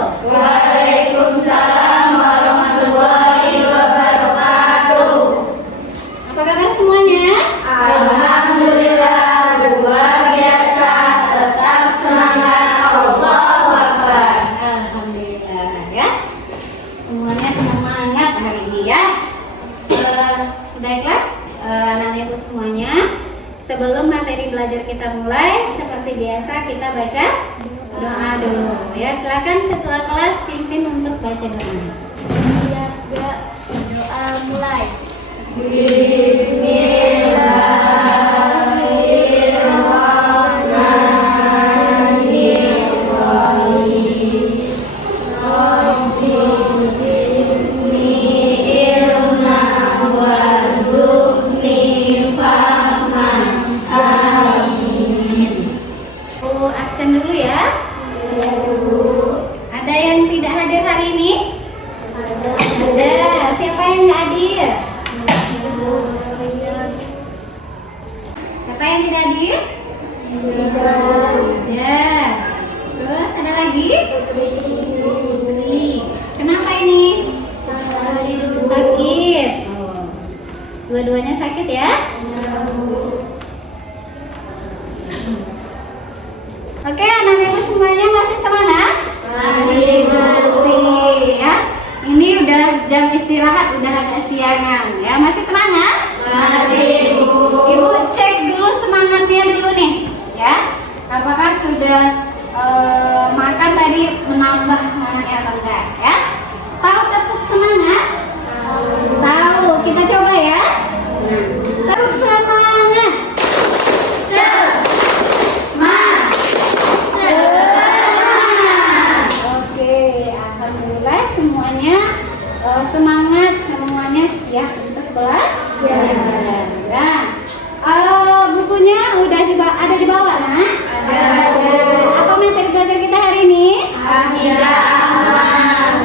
Waalaikumsalam warahmatullahi wabarakatuh. Apa kabar semuanya? Alhamdulillah luar biasa, tetap semangat. Allahu Akbar. Alhamdulillah ya. Semuanya semangat hari ini ya. Baiklah anak ibu semuanya. Sebelum materi belajar kita mulai, seperti biasa kita baca doa dulu ya. Silakan ketua kelas pimpin untuk baca doa. Doa mulai. Absen dulu ya. Ada yang tidak hadir hari ini? Ada. Siapa yang nggak hadir? Siapa yang tidak hadir? Fajar. Terus ada lagi? Putri. Kenapa ini? Sakit. Oh. Dua-duanya sakit ya? Oke, anak-anak semuanya masih semangat? Masih ya. Ini udah jam istirahat, udah agak siangan ya. Masih semangat? Masih, Bu. Ibu cek dulu semangatnya dulu nih ya. Apakah sudah makan tadi menambah semangatnya atau enggak ya? Tahu tepuk semangat? Tahu. Kita coba ya. Tepuk semangat. Alhamdulillah semuanya semangat, semuanya siap untuk belajar. Nah, bukunya udah ada di bawah, nah? Ada. Apa materi belajar kita hari ini? Akidah akhlak.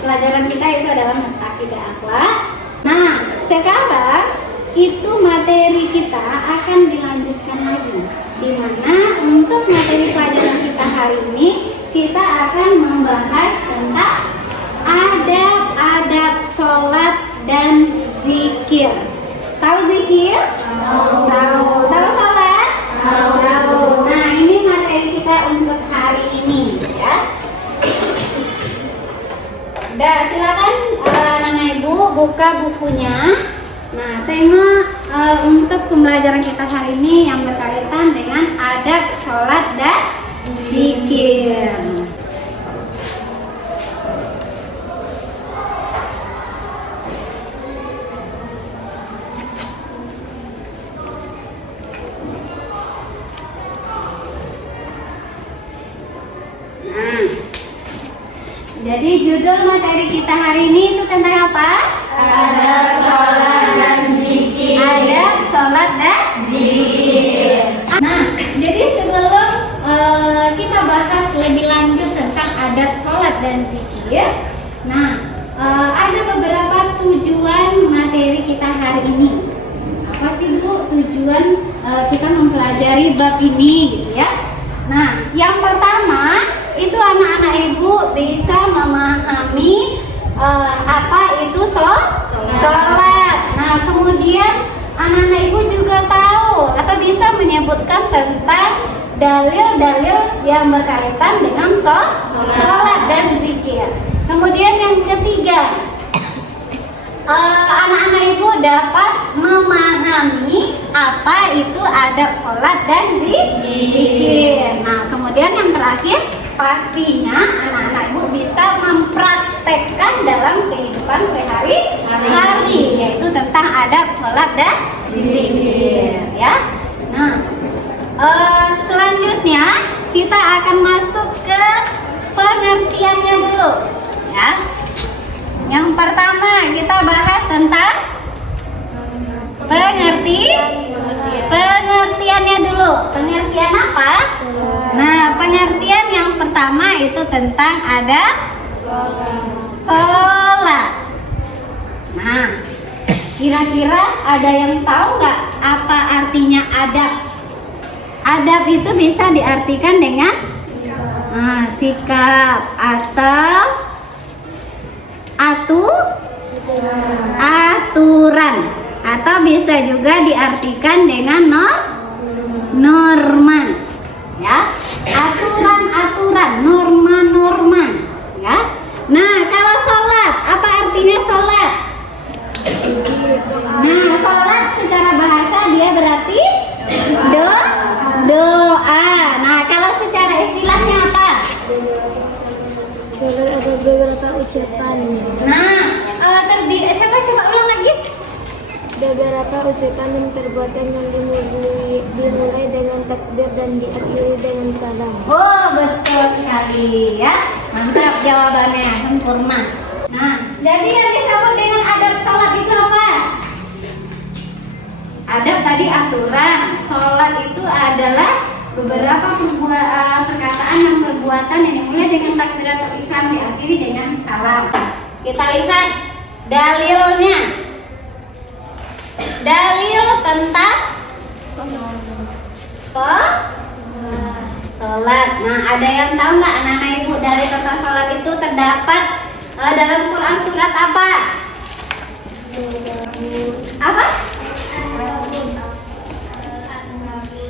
Pelajaran kita itu adalah akidah akhlak. Nah, sekarang itu materi kita akan dilanjutkan lagi. Di mana untuk materi pelajaran kita hari ini kita akan membahas tentang adab-adab sholat dan zikir. Tahu zikir? Tahu. Tahu sholat? Tahu. Nah, ini materi kita untuk hari ini ya. Udah, silakan anak ibu buka bukunya. Nah, tengok untuk pembelajaran kita hari ini yang berkaitan dengan adab sholat dan zikir. Nah, jadi judul materi kita hari ini itu tentang apa? Adab sholat dan zikir. Adab sholat dan zikir. Nah, jadi sebelum kita bahas lebih lanjut tentang adab sholat dan zikir, nah ada beberapa tujuan materi kita hari ini. Apa sih Bu tujuan kita mempelajari bab ini gitu ya? Nah, yang pertama itu anak-anak ibu bisa memahami apa itu sholat. Nah, kemudian anak-anak ibu juga tahu atau bisa menyebutkan tentang dalil-dalil yang berkaitan dengan sholat dan zikir. Kemudian yang ketiga, anak-anak ibu dapat memahami apa itu adab sholat dan zikir. Nah, kemudian yang terakhir, pastinya anak-anak ibu bisa mempraktekkan dalam kehidupan sehari-hari, yaitu tentang adab sholat dan zikir ya. Nah, selanjutnya kita akan masuk ke pengertiannya dulu ya. Yang pertama kita bahas tentang pengertiannya dulu. Pengertian apa? Nah, pengertian yang pertama itu tentang adab sholat. Nah, kira-kira ada yang tahu nggak apa artinya adab? Adab itu bisa diartikan dengan Nah, sikap atau aturan, atau bisa juga diartikan dengan norma, ya. Aturan, norma, ya. Nah, kalau sholat, apa artinya sholat? Nah, sholat secara bahasa dia berarti doa. Nah, kalau secara istilahnya apa? Sholat ada beberapa ucapan. Nah, siapa coba ulang lagi? Beberapa ucapan dan perbuatan yang dimulai dengan takbir dan diakhiri dengan salam. Oh, betul sekali ya. Mantap jawabannya, sempurna. Nah, jadi yang disebut dengan adab sholat itu apa? Adab tadi aturan, sholat itu adalah beberapa perkataan dan perbuatan yang dimulai dengan takbiratul ihram diakhiri dengan salam. Kita lihat dalilnya. Dalil tentang sholat. Nah, ada yang tahu nggak anak-anak ibu dalil tentang sholat itu terdapat dalam Quran surat apa? Apa?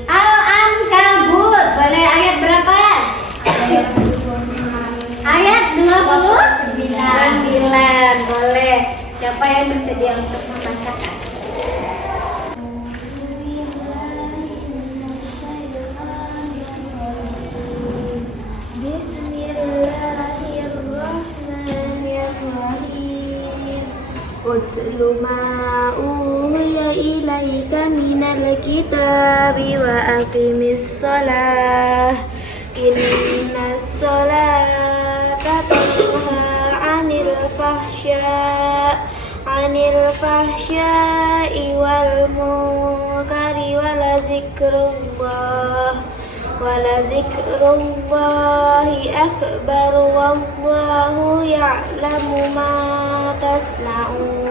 Al-Ankabut. Boleh ayat berapa? Ayat 29. Boleh. Siapa yang bersedia untuk membacakan? Utlu ma uhiya ilaika minal kitabi wa aqimis shalah innas sholata tanha 'anil fahsya'i wal munkari wala zikrullahi akbar wallahu ya'lamu ma tasna'un.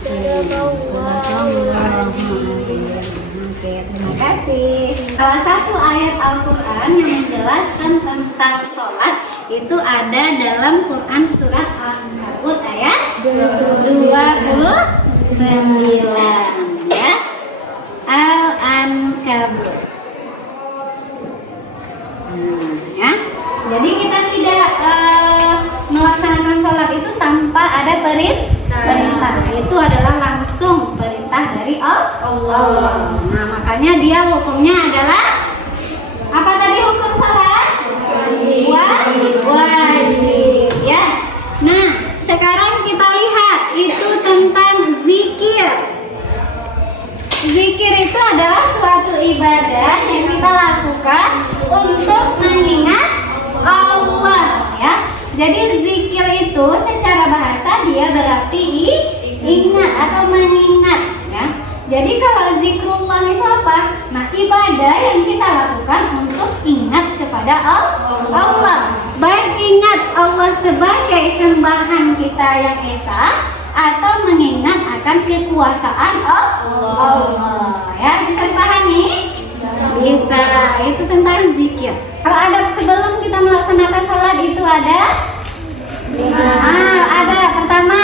Sadaqallahul azim. Oke, terima kasih. Salah satu ayat Al-Quran yang menjelaskan tentang sholat itu ada dalam Quran surat Al-Ankabut ayat 29 ya. Al-Ankabut. Ya. Jadi kita tidak melaksanakan sholat itu tanpa ada perintah. Itu adalah langsung perintah dari Allah. Nah, makanya dia hukumnya adalah apa tadi hukum sholat? Wajib ya. Nah, sekarang kita lihat itu tentang zikir. Zikir itu adalah suatu ibadah yang kita lakukan untuk mengingat Allah ya. Jadi zikir itu secara bahasa dia berarti ingat atau mengingat ya. Jadi kalau zikrullah itu apa? Nah, ibadah yang kita lakukan untuk ingat kepada Allah. Baik ingat Allah sebagai sembahan kita yang esa atau mengingat akan kekuasaan Allah ya. Bisa dipahami? Bisa. Itu tentang zikir. Kalau adab sebelum kita melaksanakan sholat itu ada? Ada. Pertama,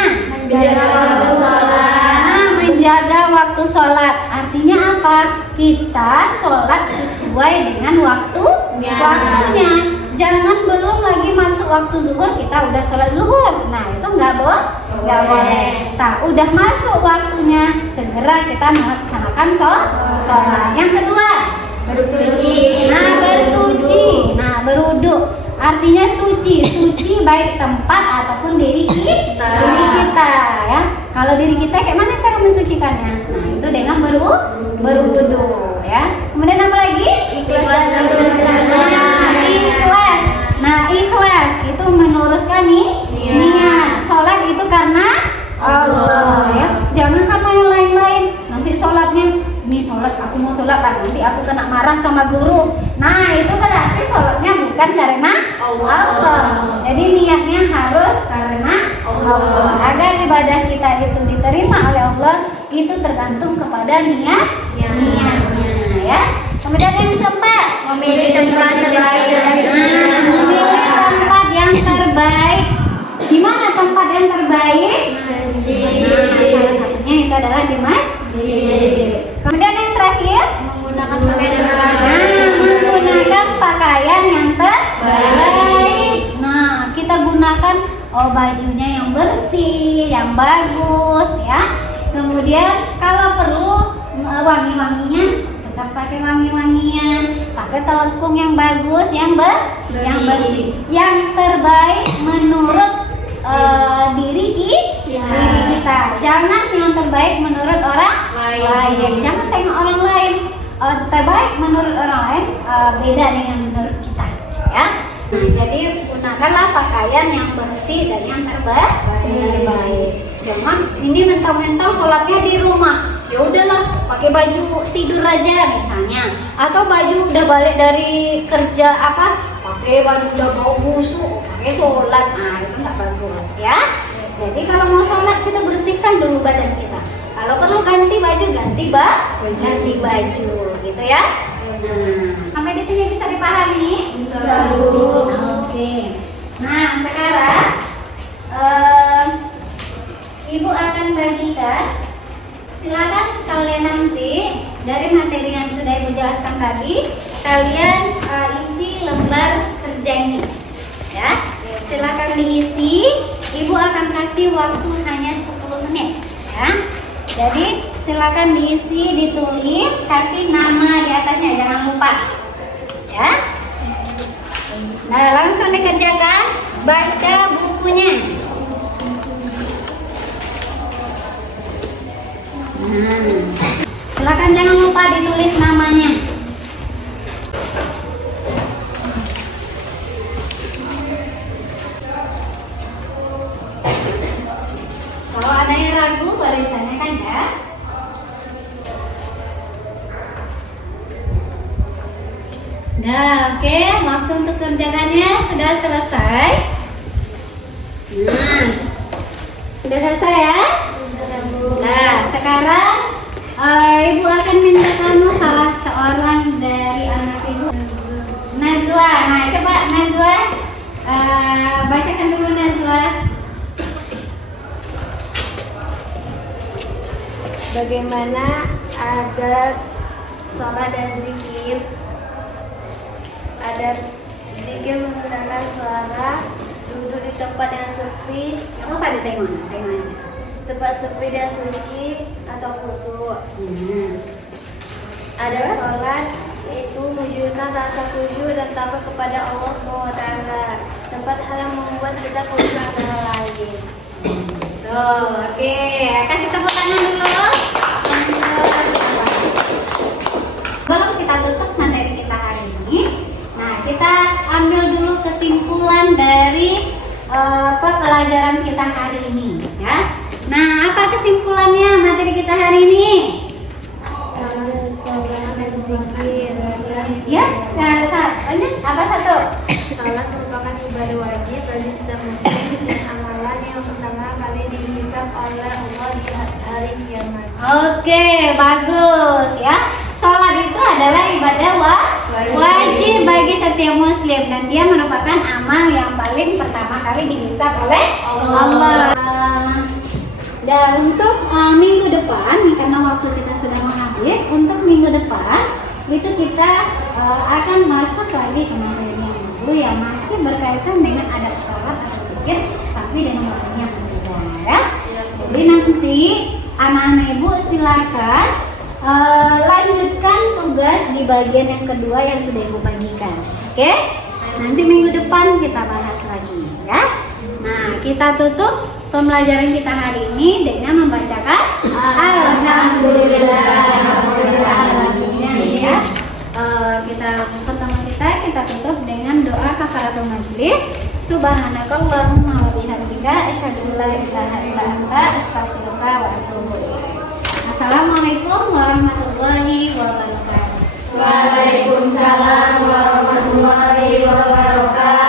menjaga waktu sholat. Artinya apa? Kita sholat sesuai dengan waktunya. Jangan belum lagi masuk waktu zuhur kita udah sholat zuhur. Nah, itu nggak boleh. Nah, udah masuk waktunya, segera kita melaksanakan sholat. Yang kedua, bersuci. Nah, berwudu. Artinya suci baik tempat ataupun diri kita ya. Kalau diri kita kayak mana cara mensucikannya? Nah, itu dengan berwudu ya. Kemudian apa lagi? Ikhlas. Nah, ikhlas itu meluruskan niat. Sholat itu karena Allah ya. Jangan karena yang lain-lain. Nanti sholatnya ini sholat, aku mau sholat lah, nanti aku kena marah sama guru. Nah, itu berarti sholatnya bukan karena Allah. Jadi niatnya harus karena Allah. Agar ibadah kita itu diterima oleh Allah, itu tergantung kepada niatnya ya. Kemudian yang keempat, Memilih tempat terbaik dalam nah, memilih tempat yang terbaik. Di mana tempat yang terbaik? Nah, salah satunya itu adalah di masjid. Kemudian yang terakhir, Menggunakan pakaian menggunakan pakaian yang terbaik. Nah, kita gunakan bajunya yang bersih, yang bagus ya. Kemudian kalau perlu wangi-wanginya tetap pakai wangi-wangian, pakai telekung yang bagus, yang bersih, yang terbaik menurut diri kita. Jangan yang terbaik menurut orang lain. Jangan tengok orang lain. Terbaik menurut orang lain beda dengan menurut kita, ya. Nah, jadi gunakanlah pakaian yang bersih dan yang terbaik. Jangan ini mental-mental sholatnya di rumah. Ya udahlah, pakai baju tidur aja misalnya. Atau baju udah balik dari kerja pakai baju udah bau busuk, pakai sholat. Nah, itu nggak bagus ya. Jadi kalau mau sholat kita bersihkan dulu badan kita. Kalau perlu ganti baju, ganti baju, gitu ya. Nah, sampai di sini bisa dipahami? Bisa. Oke. Nah, sekarang Ibu akan bagikan. Silakan kalian nanti dari materi yang sudah Ibu jelaskan tadi, kalian isi lembar kerja ini, ya. Silakan diisi. Ibu akan kasih waktu hanya 10 menit, ya. Jadi silakan diisi, ditulis, kasih nama di atasnya, jangan lupa, ya. Nah, langsung dikerjakan. Baca bukunya. Silakan jangan lupa ditulis namanya. Kalau ada yang ragu boleh ditanyakan ya. Nah, oke, waktu untuk kerjakannya sudah selesai. Nah, sudah selesai ya. Nah, sekarang Ibu akan minta kamu salah seorang dari anak Ibu, Nazwa. Nah, coba Nazwa, bacakan dulu Nazwa. Bagaimana adat sholat dan zikir? Adat zikir menggunakan suara, duduk di tempat yang sepi, Apa ditengok aja. tempat sepi dan suci atau khusyuk. Adat sholat itu menunjukkan rasa khusyuk dan takut kepada Allah SWT. Tempat hal yang membuat kita khusyuk antara lain. Tuh, oke, kasih tepuk tangan dulu. Sebelum kita tutup materi kita hari ini, nah kita ambil dulu kesimpulan dari pelajaran kita hari ini, ya. Nah, apa kesimpulannya materi kita hari ini? Sholat dan zikir. Ya, lanjut apa satu? Salat merupakan ibadah wajib bagi setiap muslim dan amalan yang pertama kali dihisab oleh Allah di hari kiamat. Oke, bagus ya. Sholat itu adalah ibadah wajib bagi setiap muslim dan dia merupakan amal yang paling pertama kali dihisab oleh Allah. Dan untuk minggu depan, karena waktu kita sudah mau habis, untuk minggu depan itu kita akan masuk lagi ke materi yang dulu yang masih berkaitan dengan adab sholat atau zikir, tapi dengan waktunya yang berbeda, ya. Jadi nanti anak-anak Ibu silakan lanjutkan tugas di bagian yang kedua yang sudah Ibu bagikan. Oke? Nanti minggu depan kita bahas lagi, ya. Nah, kita tutup pembelajaran kita hari ini dengan membacakan Alhamdulillahirobbilalamin, ya. Kita pertemuan kita tutup dengan doa kafaratul majlis. Subhanakallahumma wa bihamdika asyhadu an la ilaha illa anta astaghfiruka wa atubu ilaik. Assalamualaikum warahmatullahi wabarakatuh. Waalaikumsalam warahmatullahi wabarakatuh.